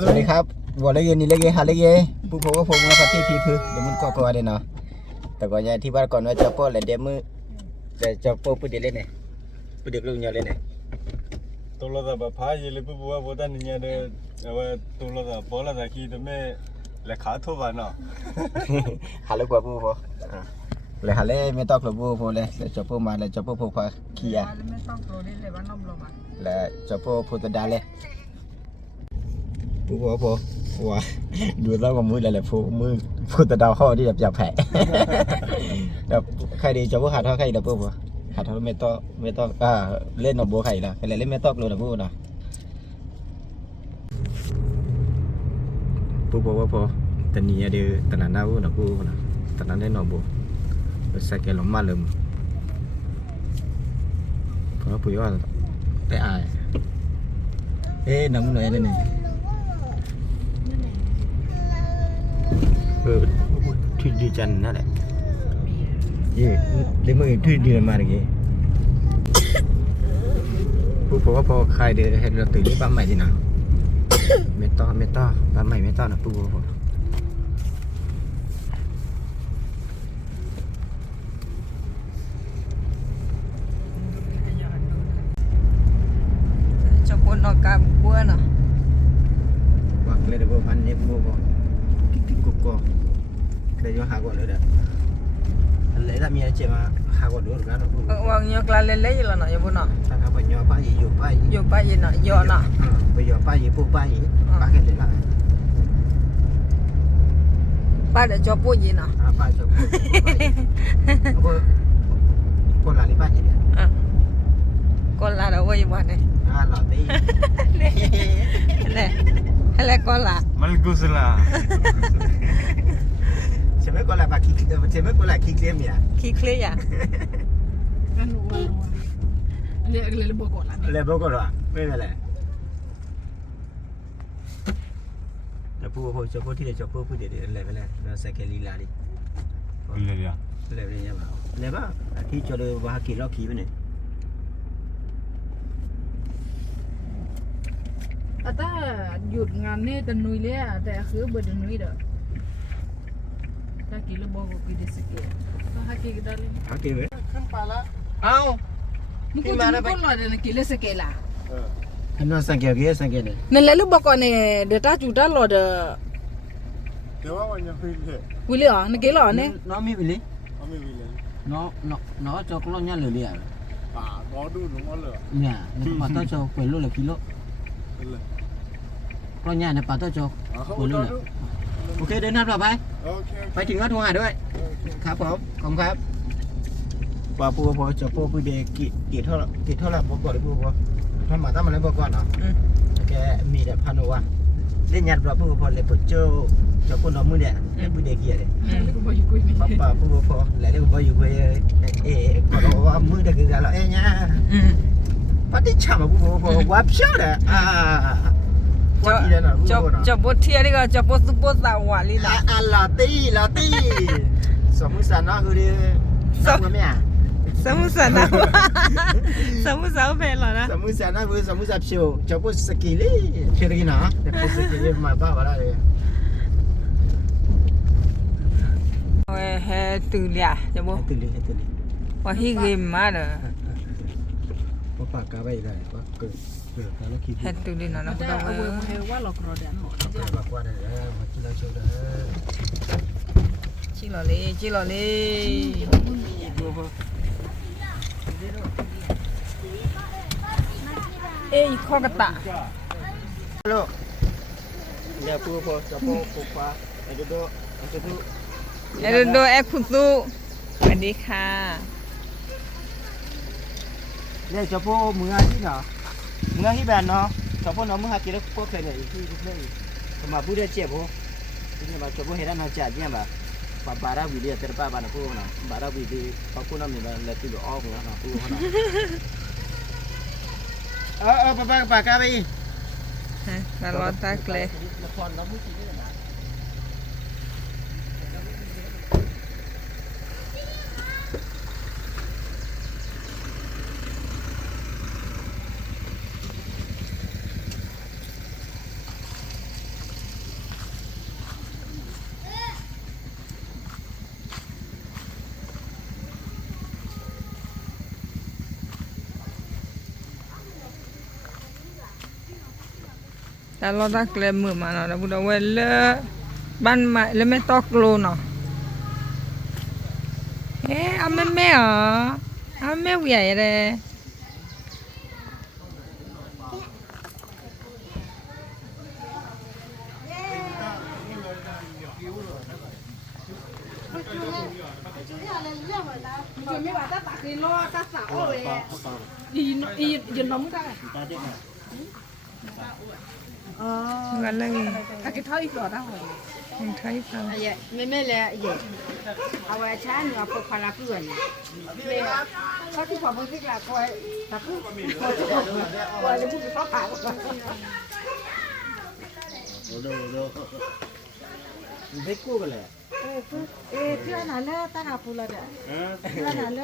สวัสดีครับวัวเลี้ยนี่เลี้ยหาเลี้ยผู้พบว่าผมมาพัดที่พีพื้นเดี๋ยวมันก็เดี๋ยวเนาะแต่ก่อนเนี่ยที่บ้านก่อนว่าจะโป้เลยเดี๋ยวมือจะโป้พูดเดี๋ยวเล่นเนี่ยพูดเดี๋ยวลุงเนี่ยเล่นเนี่ยตัวเราแบบพายเลยปุ๊บว่าพอตอนนี้เนี่ยเอาไว้ตัวเราแบบพอเราจะคิดตัวแม่เลยขาทั่วบ้านเนาะหาเลี้ยกว่าผู้พอเลยหาเลี้ยไม่ต้องหรอกผู้พอเลยจะโป้มาเลยจะโป้ผู้พอขี้อ่ะไม่ต้องโปรนี่เลยว่าน้ำลงมาแล้วจะโป้พูดตัวดาเลยผู้พอพอว้าดูแล้วก็มืออะไรผู้มือพูดตัวดาวข้อที่แบบอยากแผลแบบใครดีจะผู้หาเท่าใครเดี๋ยวผู้พอหาเท่าไม่ต้องเล่นหนอบัวไข่ละใครเล่นไม่ต้องเลยนะผู้นะผู้พอว่าพอตอนนี้เดี๋ยวตอนนั้นนะผู้นะผู้นะตอนนั้นได้หนอบัวใส่แกลงมาเลยเพราะผู้ว่าได้อายน้ำหน่อยเลยนี่ทุดีจันนั่นแหละเดี๋ยวมึงทุดีมาเลยผู้พอว่าพอใครเดี๋ยวเห็นเราตื่นนี่บ้านใหม่ดีนะไม่ต้อบ้านใหม่ไม่ต้อนะผู้พอจะปนออกกาบัวเนาะวักเลยเดี๋ยวพันเย็บบัวพอกิ๊กกุ๊กเลยย้อนหาก่อนเลยเด้ออะไรถ้ามีอะไรเจ็บมาหาก่อนดูกันนะผู้วางยกลาเล่ๆแล้วเนาะอย่าบ่เนาะถ้าเขาไปย้อนป้าอยู่ป้าอยู่ป้ายินเนาะย่อเนาะไปย้อนป้าอยู่ผู้ป้าอยู่ป้าแค่เลยละป้าเดี๋ยวจะพูดยินเนาะป้าจบคนละลิป้าอยู่เนี่ยก็ลาเราไว้วันนี้หล่อดีอะไรก็ลามันกุศลใช่ไหมคนละป้าขี้ใช่ไหมคนละขี้เลี้ยมเนี่ยขี้เคลี้ยนั่นรู้เลยบอกก่อนละเลยบอกก่อนว่าไม่เป็นไรแล้วผู้จะพูดที่เดี๋ยวจะพูดเดี๋ยวอะไรไปเลยเราใส่แคลีลาดิเลยอ่ะเลยเนี่ยมาเลยบ้าที่จะเลยว่ากี่ล็อกขี้ไปเนี่ยถ้าหยุดงานนี่จะนุยเลยแต่คือเบอร์นุยเด้อถ้ากินแล้วบอกกินได้สักเกตถ้าหากินได้เลยหากินเลยขึ้นไปละเอ้ามึงกูจะพูดหน่อยเดี๋ยวกินเลยสักเกตละอันนั้นสังเกตกี่สังเกตเนี่ยนั่นแหละลูกบอกก่อนเนี่ยเดี๋ยวถ้าจุดได้หรอเด้อเดี๋ยวว่าวันยังฟิลเลยวิลลี่อ๋อนี่กี่หรอเนี่ยน้องมีวิลลี่ไม่วิลเลยน้องจอกล้อเนี่ยเลยป่าบอดูหนูมาเลยเนี่ยมาต้อจอกไปรู้เลยกิโลล้อเนี่ยเนี่ยป่าต้อจอกไปรู้เลยโอเคเดินหน้าต่อไปไปถึงก็โทรหาด้วยครับผมขอบคุณครับป่าปูพอจะปูปูเด็กกี่เท่าไหร่บอกก่อนเลยปูพอทำมาตั้งมาแล้วบอกก่อนเนาะแกมีแต่พันวันเล่นยัดเราปูพอเลยปุ๊บเจ้าจะปูน้องมือเนี่ยปูเด็กกี่เลยป่าปูพอแล้วเรียกว่าอยู่ไปก็เราว่ามือเด็กกันแล้วเนี่ยพัดที่ฉ่ำปูพอวับเชื่อเลยจะพูดเที่ยนี่ก็จะพูดซุปเปอร์สาวลีละลาตี้สมุสานะคือดิสมุเนี่ยสมุสานะสมุสาเพลนะสมุสานะคือสมุสาชิวจะพูดสกิลี่เชื่อกี่นะแต่พูดสกิลี่มาบ้าอะไรเลยเฮ้ตื่นเลยจะบอกตื่นว่าฮิเกมมาเด้อว่าปากกาไปได้ว่าเกิดแล้วคิดเฮ้ตื่นเลยนะนะแต่เอาไว้ให้ว่าเรากรอเดี๋ยวหน่อยปากว่าได้แล้วมากินแล้วเชียวเด้อชิลเลยข้อกระตะฮัลโหลเดี๋ยวปูพอจะปูปลาไอ้ดูคุณสู้สวัสดีค่ะเนี่ยจะปูมือที่เนาะมือที่แบนเนาะจะปูน้องมือหากินแล้วปูเคยเนี่ยที่เพื่อนมาพูดได้เจ็บปูที่มาจะปูเห็นน้องจัดเนี่ยแบบbara video terpa bana pu na bara video pakuna mi le tu lo off na pu na pa ka bi na lo takle แต่เราตักเลยมือมาเนาะแล้วบุดเอาไว้เลยบ้านใหม่แล้วไม่ตอกโลเนาะเอาแม่เหรอเอาแม่ใหญ่เลยกันเลยยังไทยเปล่า 妹嘞也，啊我前女儿不看了不人，对，他就跑不这个过，他不我就不知道跑了。ไม่กู้กันเลย 这哪来大家不了的？这哪来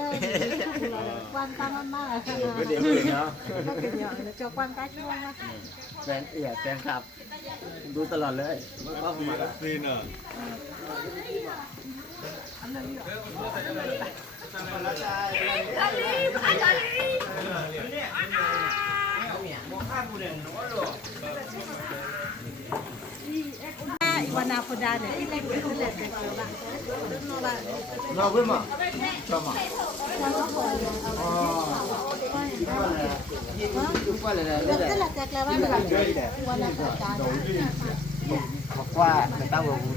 不了的？关他妈妈， ก็เดี๋ยวเลยเนาะ 那个叫叫关他去吗？ แฟนแฟนคลับ ดูตลอดเลยว่าผมมาแล้ว นี่น่ะ วันนาพุดาเนี่ยเล็กเล็กเล็กเล็กบ้าง เราเพิ่มอ่ะชอบอ่ะยุบว่าอะไรเลย ก็หลักจากแล้วว่าวันนาพุดา บอกว่าไม่ต้องลงทุน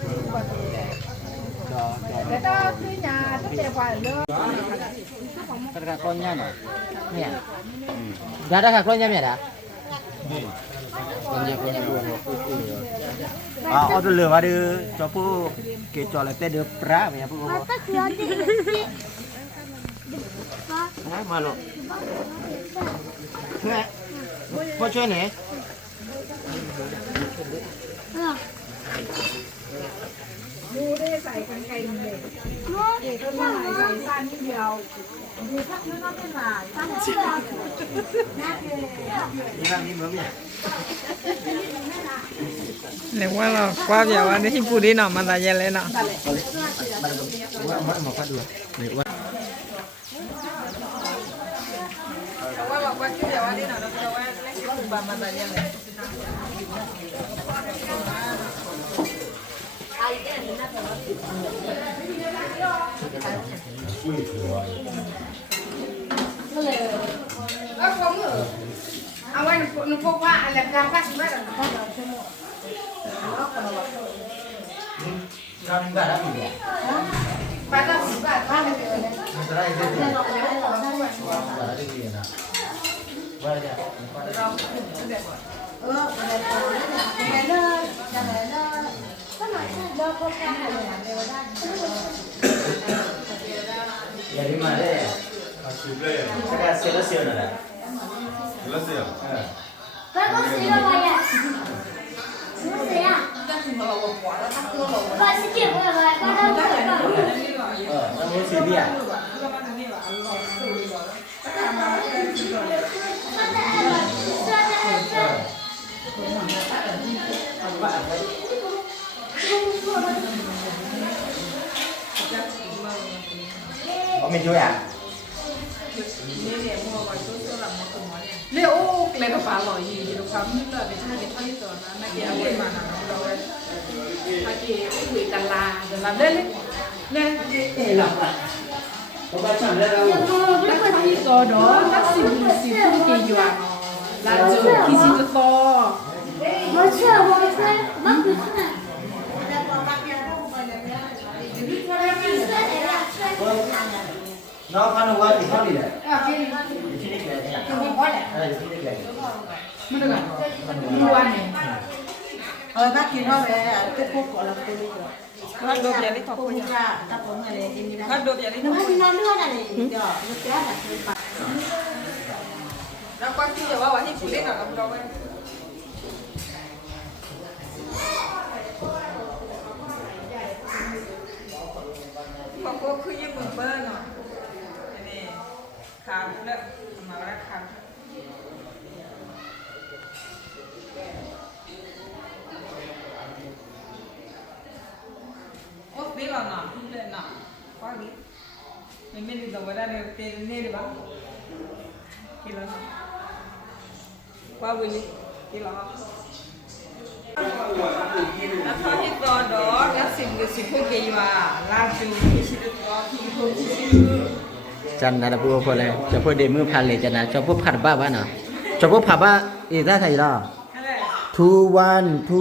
แต่ถ้าที่นาถ้าเจ็บกว่าเรื่องกระก้อนเนี่ยเนี่ยได้ได้กระก้อนเนี่ยเนี่ยนะคนเดียวเอาตัวเหลือมาดูจอผู้เกจออะไรเต้เดือปลาเนี่ยผู้มาหรอกเนี่ยพ่อช่วยหน่อย ดูได้ใส่กันไก่เลยเด็กก็ไม่หลายใส่สั้นนิดเดียวดูพักนึงก็ไม่หลายสั้นนิดเดียวน่าเกลียด นี่ร่างนี้เหมือนเนี่ย เรียกว่าเรากว่าเดี๋ยววันนี้ที่ปูดีเนาะมันตายเย็นเลยเนาะ มันหมอพัดดูนี่ว่า ว่าเรากว่าที่เดี๋ยววันนี้เนาะเราจะว่าเล่นที่ปูบามันตายเย็นเลย เอาไว้หนูพกว่าอะไรกันก็สิว่ากัน เราหนึ่งบาทแล้วอีกเนี่ย ป้าต้องสิว่าป้าไม่เป็นไร มันจะได้เรื่อยๆบาทแล้วดีนะว่าเนี่ย ไปเลยจะไหนเลยก็หน่อยเลิกพกกันเลยเร็วได้ อย่าลืมมาได้สักการเซลล์เซลล์นั่นแหละ 글라스야. 拜公谁了我也？什么谁呀？把世界我也来，把他们น้ำมันเสียเบี้ย เขาไม่ช่วยอ่ะ เลี้ยวเลยก็ฟ้าลอยอยู่ดีความนึกเลยเป็นชาติเท่าที่ตัวนะนักเรียนเอาไปมานะเราเลยเมื่อกี้คุยกันลาเดี๋ยวเราได้เลยเนี่ย เขาไปสั่งได้แล้ว นักที่ตัวเนาะนักสิ่งสิ่งที่เกี่ยวกับลาจูที่สิ่งตัว 我去，我去，我不去呢。 น้องพันวัดที่เขาดีเลยที่นี่แกเนี่ยที่นี่แก ไม่ได้กันดูอันนี้ นักกินว่าแม่จะพกอะไรไปเลย ถ้าโดดอย่าได้ขอบคุณ จ้าถ้าผมอะไรเองนี่นะ ถ้าโดดอย่าได้ข น้ อบคุณ ำมันเลือดอะไรเดี๋ยวลูกแก้วอะไรไป แล้วกว่าที่เดี๋ยวว่าวันที่ปูดีเนาะเราไปพอโก้คือญี่ปุ่นเบอร์เนาะนี่ขาวเลิกมาแล้วขาวโอ้ดีแล้วเนาะดีเลยเนาะว่าดีไม่ได้ตัวว่าได้เต็มนี่หรือเปล่ากี่แล้วว่าวิลกี่แล้ว แล้วเขาที่ตอดอกแล้วสิ่งกับสิ่งพวกเกย์ว่าลาจูที่ชิดตัวที่พวกที่ชิด จันนะพูพอเลยจะพูดเดมือพันเลยจันนะจะพูดผัดบ้าบ้านะจะพูดผัดบ้าอีกได้ใครล่ะ อะไร 2 1 2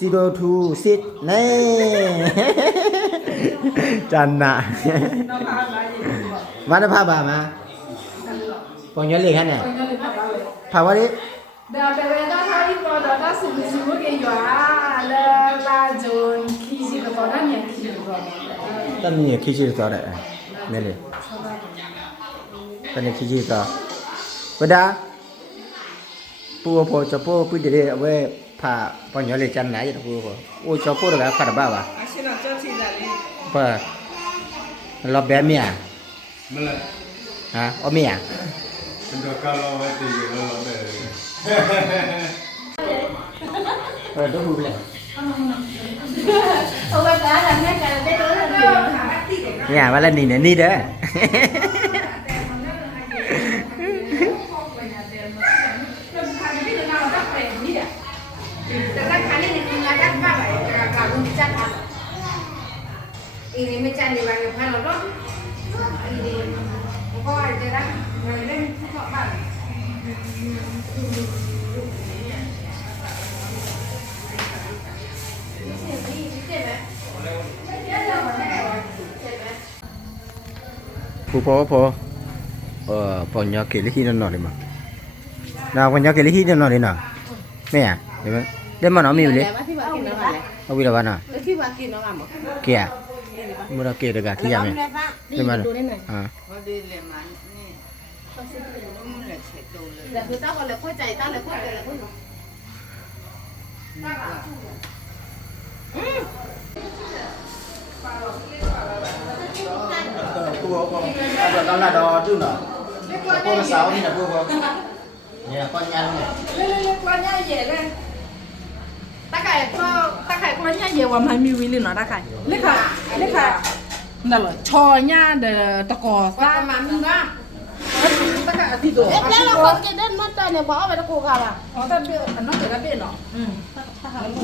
0 2 6นี่ จันนะ น้องพามาอย่างนี้บอก มาได้ผ้าบ้ามาปองย้อนเลยแค่ไหนผ้าว่าดิ เดี๋ยวถ้าเขาที่ตัวเดี๋ยวถ้าสิ่งที่พวกเกย์อยู่ลาจนขี้สิบตัวนั่นเนี่ยขี้ตัว ตอนนี้ขี้ชีต่อได้เนี่ยเลยตอนนี้ขี้ชีต่อเวลาปูพอจะปูพูดเดี๋ยวเอาไว้ผ้าปองย้อนเลยจันไหนจะปูพอโอ้จะปูตัวกับผัดบ้าว่ะ อาชีพเราเจ้าที่ไหน เปิดเราแบบเมีย မလဲ ฮะเอาเมีย ကျွန်တော်ကာလောပဲတည်ရတော့ပဲ ต้องดูเลย Ông bà cả là mấy cái bé đó là điều. เนี่ยว่าแล้วนี่เนี่ยนี่เด้อ Ini macam ni bagi kalau dok. Ini kau ada dah. Mereka kau bang. Phụ phó bọn nhỏ kể lý nó nói đi mà nào bọn nhỏ kể lý nó nói đi nào mẹ à để mà nó mì đi ông bây giờ bạn à kìa mua đâu kìa được cả khi giờ mẹ để mà à con là đò chứ nè con là sáu thì là cô con nhà con nhanh này lên qua nhà về lên ta cái qua nhà về và mai mi vi lên nó ta cái lấy cả là rồi cho nhà để ta cò Kau mami bang. ta cái thì rồi Em là con kia đến nó tay này bỏ về nó cô cả à? nó ta biết nó phải là biết nó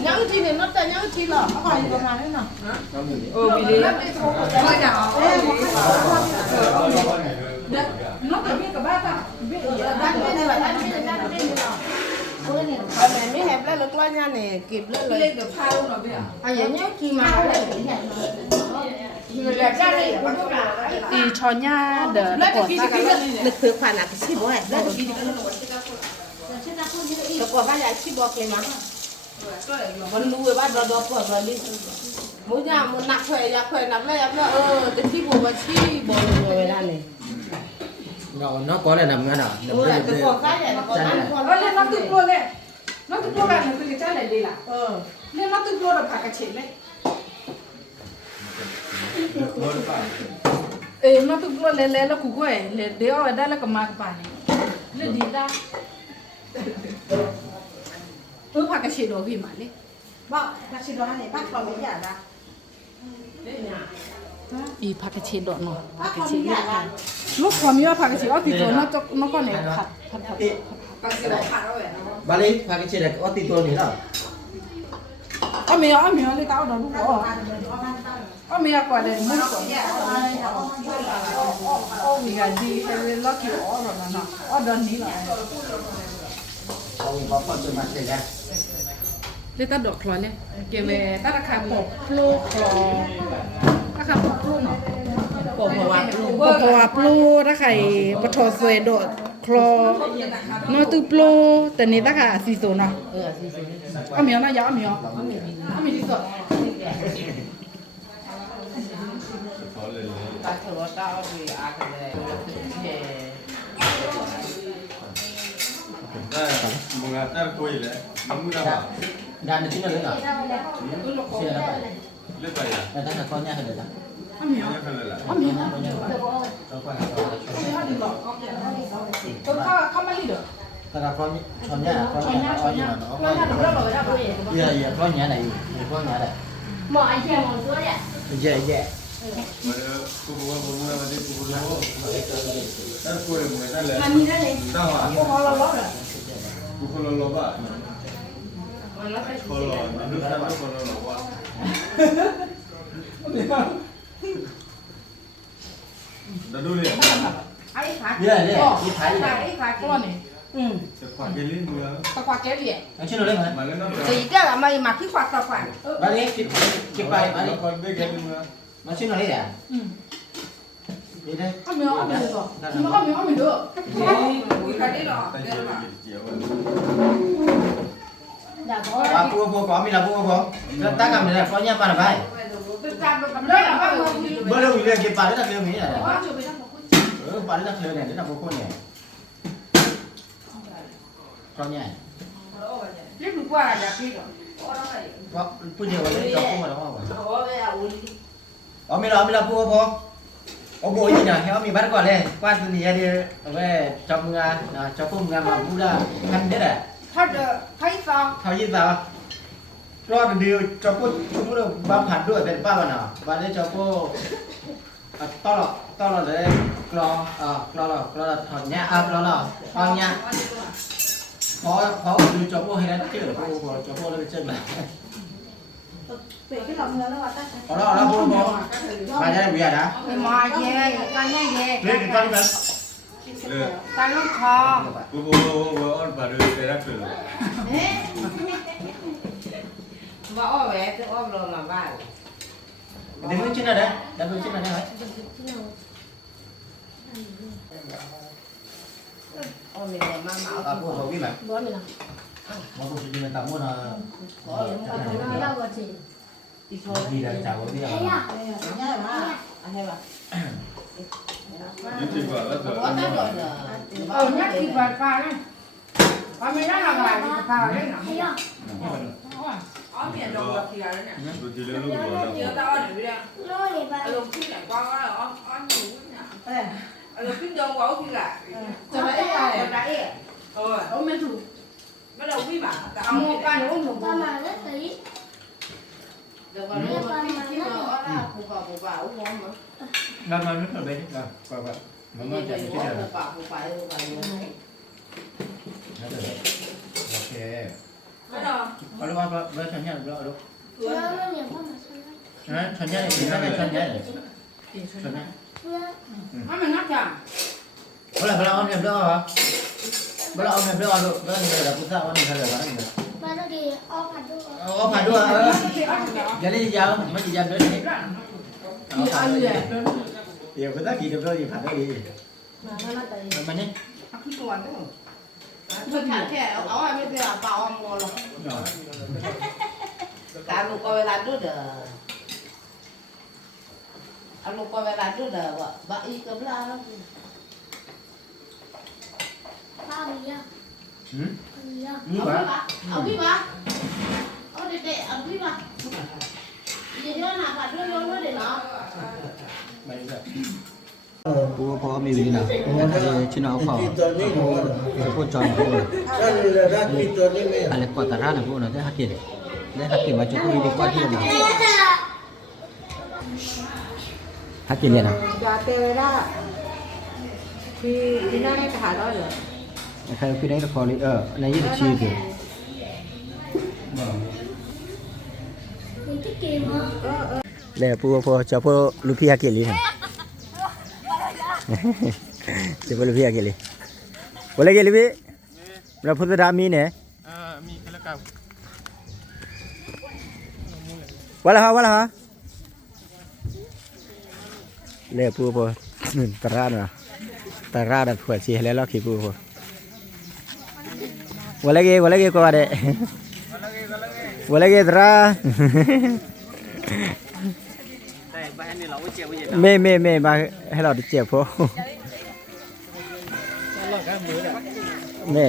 Nhắn chi này nó tay nhắn chi là nó còn gì mà đấy nào? vì lý nó nhỏ nó phải biết cả ba ta biết Đánh bên này là đánh bên này Còn này mới hẹp lên lực lên nha nè, kịp lên rồi. lên được phao nó biết À vậy nhớ chi mà Người đẹp ra đây, bắt đầu là thì cho nhà để Lấy cò cái ta cái lực thực phản là cái chi bố này. Lấy cái Nó có ba giải chi bó cái mà. Vẫn nuôi ba đỏ đỏ của rồi đi. Mỗi nhà một nặng khỏe nặng lên cái chi bố và chi bó rồi ra này. nó có là nằm ngã nào nằm Cái cò cái này nó có ăn con. nó lên nó tự luôn đấy nó tự luôn bạn nó tự cái trái này đi là lên nó tự luôn là phải cái chuyện đấy nó tự luôn lên nó cũng quậy lên đeo ở đây là cái mặt bản lên đi ra phải cái chuyện đó vì mà đi Bác, bác sĩ đó này bác vào mấy nhà ra. 이 파케치 넣어. 파케치 이렇게. lúc còn nhớ 파케치 어디 또 nó có nàyผัด. Bác sĩ đó phạt đâu vậy? bà lấy pha cái chuyện này có tin tôi nữa Mẹ đi tao đó lúc đó. Mẹ qua đây mua của. Vì cái gì cái nó kiểu rồi nó. Đơn ní là. ông có con cho mặt này ra Để ta đọc rồi lên. Kể về ta đã khai bột plu clo. Ta khai bột plu nó. Bột plu ta khai bột thò xuề độ clo. Nó từ plu,แต่นี้ta khai xì số nó. Mẹ nó giáo mẹ. Mẹ đi rồi. မငါတက်ကိုရလေမမှုတာပါ đàn được chính là lấy nào xe nó phải လက်ပါရ là ta là con nha phải đượcမင်းခက်လာ cho qua Không ăn đi được. ta là con nha con nhà nó dạ dạ con nhà này con nhà này Mọi anh chị một số vậy. dạ dạ မရကိုဘောဘောမလာတဲ့ကိုဘောတက်ကိုရမယ်တက်လေ Mà nhìn ra này. တော့ဟာ Cô lo lo rồi. ကိုခလောလောပါ มันแล้วแต่ คนหล่อดูท่านคนหล่อว่าเดี๋ยวดูเลย ไอ้ขา เนี่ยเนี่ยยี่ท้าย ไอ้ขาก้อนนี่ จะขวานเกลิ้นมือ ตะควาแก้เหลี่ย เอาชื่อเราได้ไหม มาเล่นน้ำ สีเจ้าอะมาที่ควาตะควา บ้านนี้คิดไปบ้านนี้ คนได้เกลิ้นมือ มาชื่อเราได้อ่ะนี่ได้ เอาไม่เอาหรอกเอาไม่เด้อ คุยกันได้หรอ แต่ เดี๋ยวหรอ เจียว Pak Pua có mình là Pua có. Ta cầm này là có nha bạn phải. เป็นการแบบเด้อว่า Bữa đâu mình lên cái bạn rất là lêu này. Bạn rất là lêu này, rất là vô khuôn này. Con nhỉ. เรียกว่าอยากกิน Có bây giờ vào đây cho cô mà đúng không? เขาว่าไปเอาอุ้ย Mình là Pua có. Ông bố gì nhỉ? Theo mình bắt quả lên. Qua từ này đi về trong cho cô mà mua ra ăn biết à? ถ้าเด้อให้ซอง Thôi gì sao? Rồi điều cho cô chúng được bao hạt đuổi về bao nào. Và đây cho cô to là để lo là thằng nhá lo con nha. Khó đưa cho cô hay là chứ cô cho cô lên chân này. Về cái lòng nữa nó ta. Đó cô mà ra đây bây giờ đã. มีมาเย่กันแย่เย่ Lên cái con đi. เลย กันลูกคอ กูอ้อนปลาดูแต่ละคือ ว่าอ้อแหวะอ้อลงมาบ้าน Đứng trên này đấy, đặt đứng trên này đấy. อ้อมีแต่มาเอา À cô có cái mà. ร้อนเลยนะ Mà cô chỉ mình tạm muốn là เล่าก่อนสิ อีกโช đi là chào cái gì à. ง่ายมากอะไรวะ ยิ่งที่ว่าแล้วเถอะ ว่าถ้าโดนเนี่ยกินปลาปลาเนี่ยปลาไม่ได้อะไรปลาได้หนัง อ๋อเปลี่ยนลงกับทีแล้วเนี่ย ดูทีละลูกก่อนแล้ว เจอตาอ้อนอยู่เนี่ยอารมณ์ขึ้นอย่างกว้างว่าอ้อนอยู่เนี่ยอารมณ์ขึ้นยองว้าวคือละ จะไม่ได้จะได้ โอ้ไม่ถูกไม่เราวิ่งมาแต่ เอา เอา โมกันโอ้หนู Ba mà rất tí. เดี๋ยววันนี้มันที่เราอ้อปูป่าอุ้งงมั้ง Làm nó ở bên đây. Coi vậy. Nó นี่ nó จะ chạy อยู่ trên ปู này. ป่าเนี่ย Nó được. Ok. ไม่หรอ Có lúc ăn với chân nhá được đâu. Nó nhiều không mà sao? Đấy, chân nhá thì nó này chân nhá này. Chân nhá. ถ้ามันนักจัง Có là ông em được hả? Có là ông em được rồi. Đó là cũng sao ông em thay đổi đó. Ba nó đi ôm hạt đua. Có phải đua. Giờ đi giờ mấy chị dành nữa đi. มีอะไรเนี่ย Điều cái tác gì được rồi thì phải đi. Mà nó tí. Mà nhé. ขึ้นตัวเด้อเพิ่นถามแค่เอาไว้ไม่เป็นปลาออมงอหรอก Rồi. การลูกก็เวลาดูเด้อเอาลูกก็เวลาดูเด้อว่าบ่อีกับลาแล้ว Ba mì à? Ừ. Mì à? Như vậy. เอาพี่มาเอาเด็กๆเอาพี่มาเดี๋ยวหน้าผัดด้วยย้อนด้วยเดี๋ยวเนาะ Mày đi rồi. Cô có mì gì nào? Trên nào phở. Cô tròn cô. À, quả tà ra này cô nó rất hạt tiền. Đây hạt tiền mà chúng tôi đi qua thiên nào. Hạt tiền liền nào? อย่าเตะได้ที่นั่นจะหาได้เหรอ Khai cái đấy là khó lý này như là chi kìa. Mình thích kìm hả? Đây pua cho pua lupia kia lý này. Cho pua lupia kia lý. Boleh ke lebih? Berapa tu dah mi ni? Mi kelakau Walah ha. Le pua Tara dah buat sih le laki pua. Boleh ke kau ada? Boleh ke Tara? Me baให้เราได้เจ็บพอแม่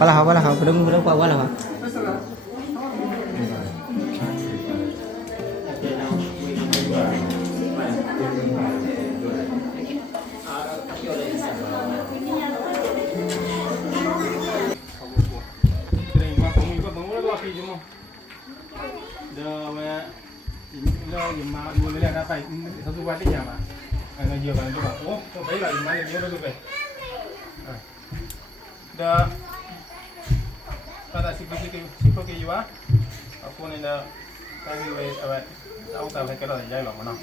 Walah, belum qua walah. เดี๋ยวเว้ยเราอยู่มาดูเลยนะไปเขาดูว่าที่ยังมาเราเยอะกันด้วยโอ้ไปเลยมาเยอะไปเลยเดี๋ยวpada sipo ke yuwa aku ni na tadi we awa au ta le kala jai lo mana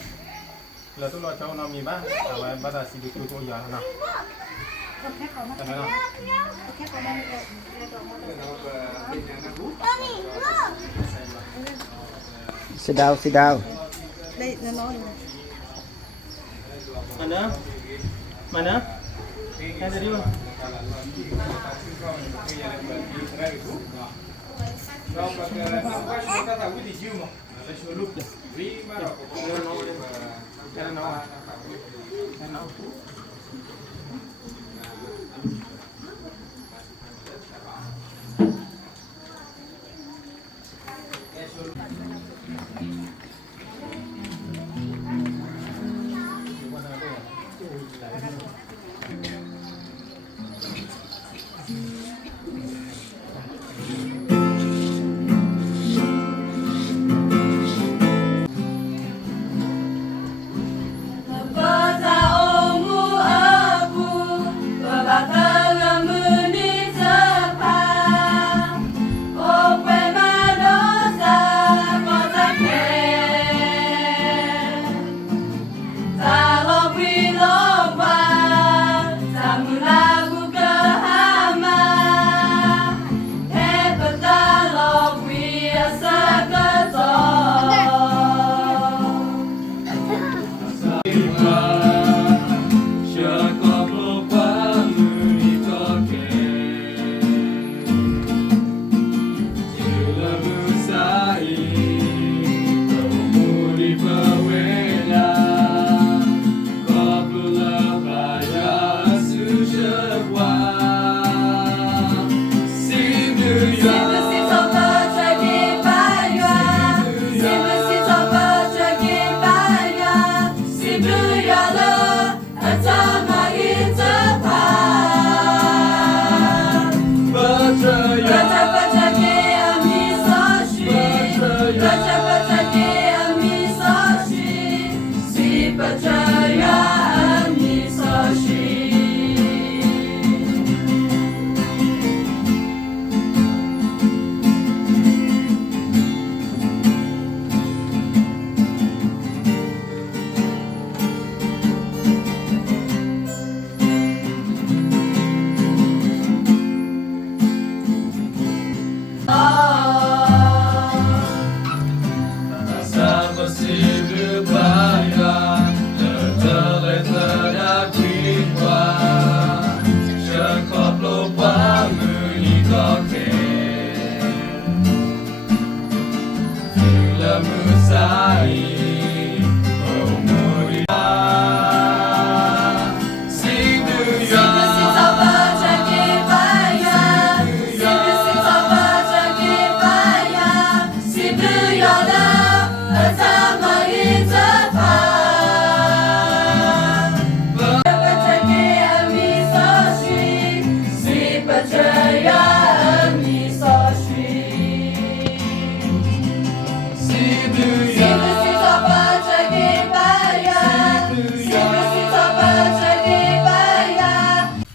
la tu lo chau na mi ba awa pada sipo ko ya na sit down đây nó nói mana kan tadi bang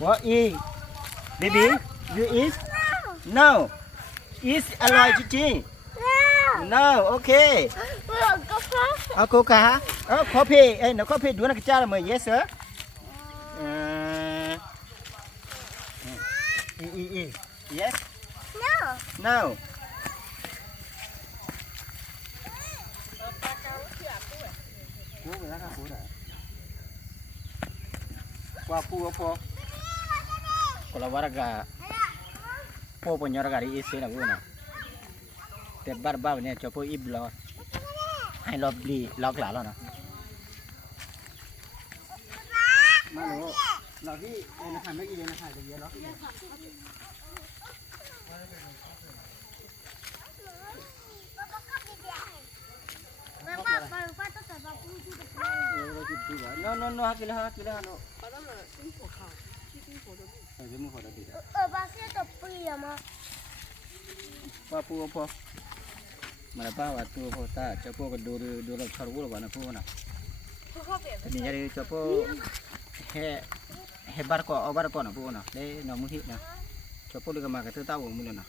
what eat baby you eat no eat อร่อยจริงๆ no okay เอาโกกาเอาคอเพย์เอ้ยนะคอเพย์ดูนักจ้าละมั้ย yes sir yes no ว่าปูพอkalau warga po punya warga di isi na guna te barba ne chopo iblo ai lo bli lok la lo na malo lagi na khan me ki na khan de lo no hakila no Papu apa? mana pa waktu kota copo ke dulu sarwu lo bana pun na ni jadi copo hebar ko obar ko na pun na le no muhi na copo le ma ka ta wo mu na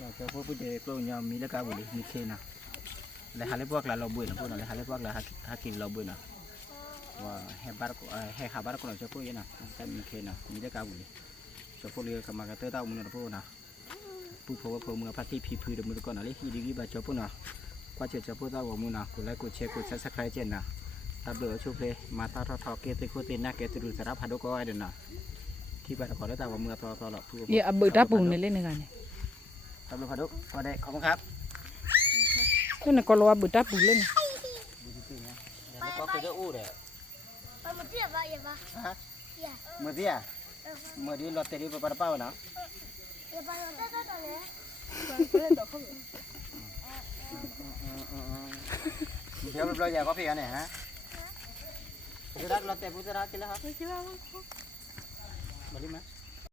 ya copo pu de klo nya mi le ka bu le mi ke na le hale pok la lo bu na pun na le hale pok la hakin lo bu na wa hebar ko habar ko na copo ye na ta mi ke na mi le ka bu le copo le ka ma ka ta wo mu na pun naผู้พบว่าเมื่อพัฒน์พีดมือก่อนอะไรที่ดีบ่าเจ้าปุ่นนะกว่าจะพูดว่ามือนะกูไลค์กูแชร์กูซับสไครต์เจนนะตับเดือดชุบเลยมาตาทอเกติโคตินนะเกติรูสารพัดก็ไอ้เด่นนะที่บ้านก่อนแล้วแต่ว่าเมื่อตลอดผู้ อย่าเบิดตาปุ่นในเล่นในกันเนี่ย ตับเดือดพัดก็ได้ขอบคุณครับ ก็น่ะก็รอเบิดตาปุ่นเล่น ก็คือจะอู้เลย Một tiệm vậy bà. Dạ. เมื่อที่อ่ะเมื่อที่ลอตเตอรี่ไปปะเป้านะ Dạ bà làm tất tất rồi. เดี๋ยวเราอยากก็เพียเนี่ยฮะจะรักลอตเตอรี่จะรักกินแล้วครับมาดิมา